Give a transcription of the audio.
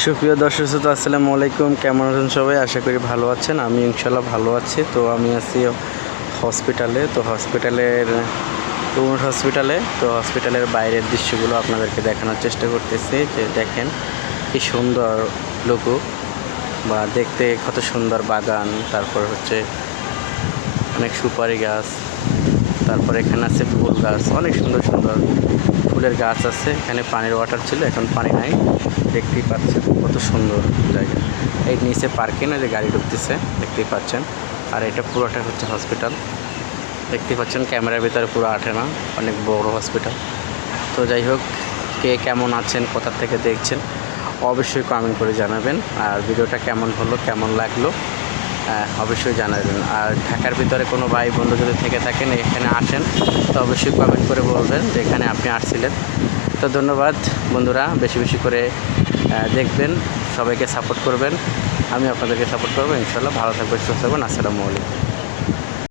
সুপ্রিয় দর্শক শ্রোতা আসসালামু আলাইকুম। কেমন আছেন সবাই? আশা করি ভালো আছেন। আমি ইনশাল্লাহ ভালো আছি। তো আমি আছি হসপিটালে। তো হসপিটালের বাইরের দৃশ্যগুলো আপনাদেরকে দেখানোর চেষ্টা করতেছি। যে দেখেন কি সুন্দর লোগো, বা দেখতে কত সুন্দর বাগান, তারপর হচ্ছে অনেক সুপারি গাছ, তারপর এখানে আছে ফুল গাছ, অনেক সুন্দর সুন্দর ফুলের গাছ আছে। এখানে পানির ওয়াটার ছিল, এখন পানি নাই। দেখতেই পাচ্ছেন কত সুন্দর জায়গা। এই নিচে পার্কিং, যে গাড়ি ঢুকতেছে দেখতেই পাচ্ছেন। আর এটা পুরোটা হচ্ছে হসপিটাল, দেখতেই পাচ্ছেন। ক্যামেরার ভিতরে পুরো আঠে না, অনেক বড় হসপিটাল। তো যাই হোক, কে কেমন আছেন, কোথা থেকে দেখছেন অবশ্যই কমেন্ট করে জানাবেন। আর ভিডিওটা কেমন হলো, কেমন লাগলো অবশ্যই জানাবেন। আর ঢাকার ভিতরে কোনো ভাই বন্ধু যদি থেকে থাকেন, এখানে আসেন, তো অবশ্যই কমেন্ট করে বলবেন যে এখানে আপনি আসছিলেন। তো ধন্যবাদ বন্ধুরা, বেশি বেশি করে দেখবেন, সবাইকে সাপোর্ট করবেন। আমি আপনাদেরকে সাপোর্ট করবো ইনশাল্লাহ। ভালো থাকবেন, সুস্থ থাকবেন। আসসালামু আলাইকুম।